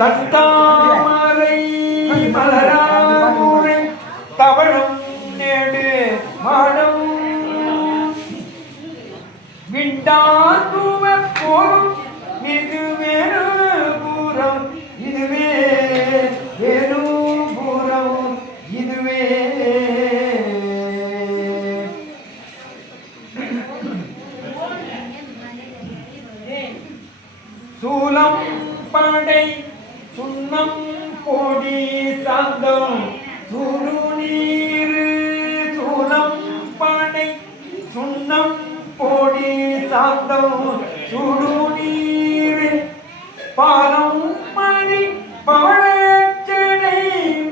தட்டாமரை மலராமுறை தவழும் நேடு மாடம் விண்டாந்துவ போரும் இது வேறு பூரம் இதுவே வேறு பூரம் இதுவே சூலம் படை சுண்ணம் பொடி சாந்தம் சுருநீர் சூலம் படை சுண்ணம் பொடி சாந்தம் சுருநீர் பாலம் மணி பவளச்சடை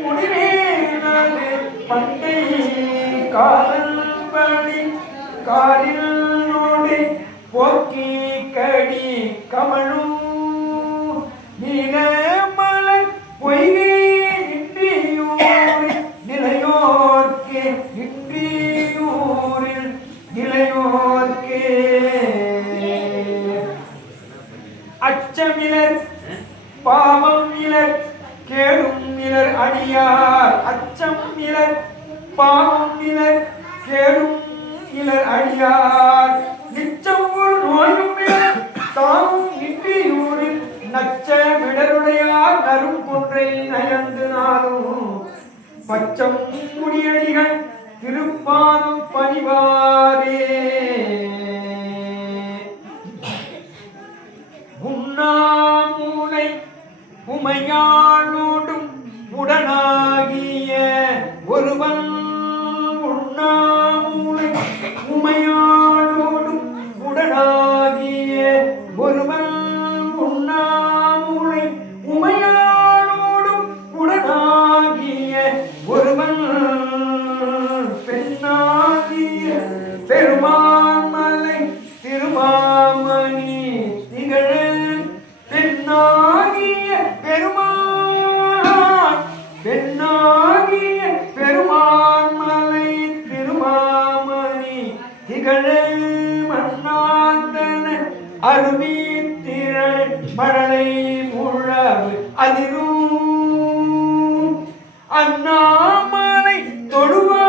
முடிவேனது பண்டை காலம்படி காரினோடு போக்கி கடி கமழும் நீலமலர் பொய்கை இன்றியூரில் நிலையோர்க்கே இன்றியூரில் நிலையோர்க்கே அச்சமிலர் பாவம் இலர் கேடும் இலர் அடியார் அச்சம் இலர் பாவம் இலர் கேடும் இலர் அடியார் நிச்சம் ஒரு நோயும் தாமும் இன்றியூரில் நச்ச விடருடையார் நரும் கொன்றை நயந்து நாளும் பச்சம் முடியடிகள் திருப்பாதம் பணிவாரே உண்ணாமூலை உமையாளோடும் உடனாகிய ஒருவன் உண்ணாமூலை உமையாளோடும் உடனாகிய ஒருவன் உண்ணாமூலை உமையாளோடும் உடனாகிய ஒருவன் பெண்ணாகிய பெருமான் மலை திருமாமணி திகழ பெண்ணாகிய பெருமான் பெண்ணாகிய பெருமான் மலை திருமாமணி திகழ மண்ணாந்தன அருவி திரள் மழலை முழவு அதிரும் அண்ணாமலை தொழுவார்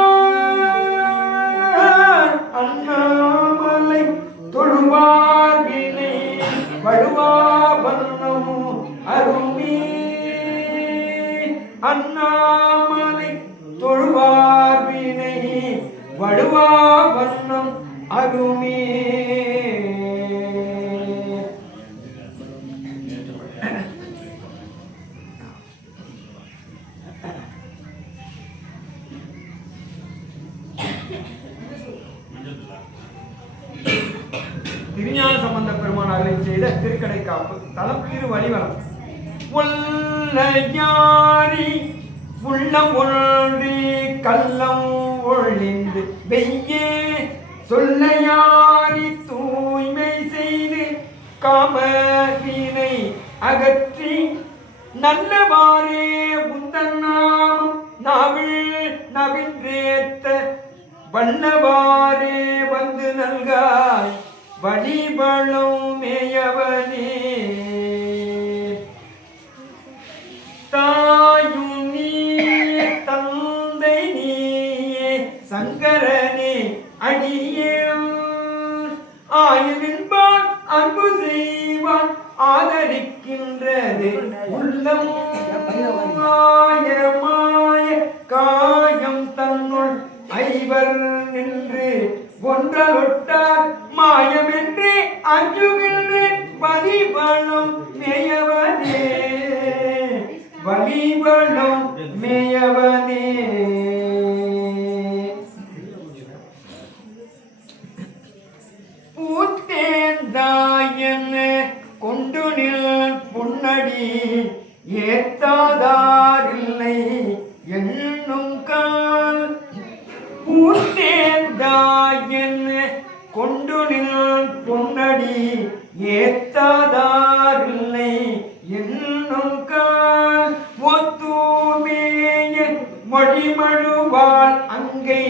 அண்ணாமலை தொழுவார் வினை வழுவா வண்ணம் அருவி அண்ணாமலை தொழுவார் வினை வழுவா வண்ணம் அருமே திருஞான சம்பந்த பெருமான் அருளை செய்த திருக்கடை காப்பு தலம் திருவழிவலம் உள்ளயாரி உள்ளம் ஒன்றி கள்ளம் ஒழிந்து வெய்யே சொல்லையாரி தூய்மை செய்து காமவினை அகற்றி நல்லவாறே உந்தன்னாம் நாவில் நவின்றேத்த வண்ணவாறே வந்து நல்காய் வழிபளம் மேயவனே தாயும் நீயே தந்தை நீயே சங்கரனே அடியே ஆயுவின்பால் அன்பு செய்வான் ஆதரிக்கின்றது உள்ளம் மாய காயம் தன்னுள் ஐவர் நின்று ஒன்றலொட்டார் மாயமென்று அஞ்சுகின்றேன் வலிபலம் மேயவனே வலிபலம் மேயவனே பூத்தேந்தாயன கொண்டு நில் பொன்னடி ஏத்தாதாரில்லை என்னும் கால் பூத்தேந்தாயன கொண்டு நில் பொன்னடி ஏத்தாதாரில்லை என்னும் கால் ஒத்தூமேய மொழிமழுவாள் அங்கை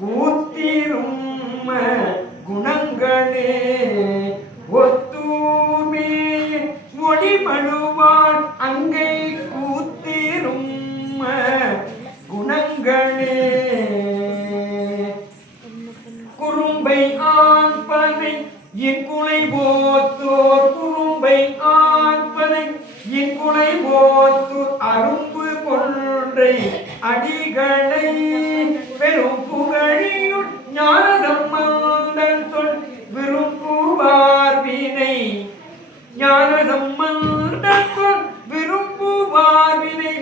கூத்திரும் குணங்களே ஒத்தூமே மொழி மழுவான் அங்கை கூத்திரும் குணங்களே குறும்பை ஆண்பனை என் குலை போத்தோர் குறும்பை ஆண்பனை என் குலை போத்தோர் அரும்பு கொன்றை அடிகளை பெரும் புகழியுள் ஞான சம்பந்தன் சொல் விரும்புவார் வினை ஞான சம்பந்தன் சொல் விரும்புவார் வினை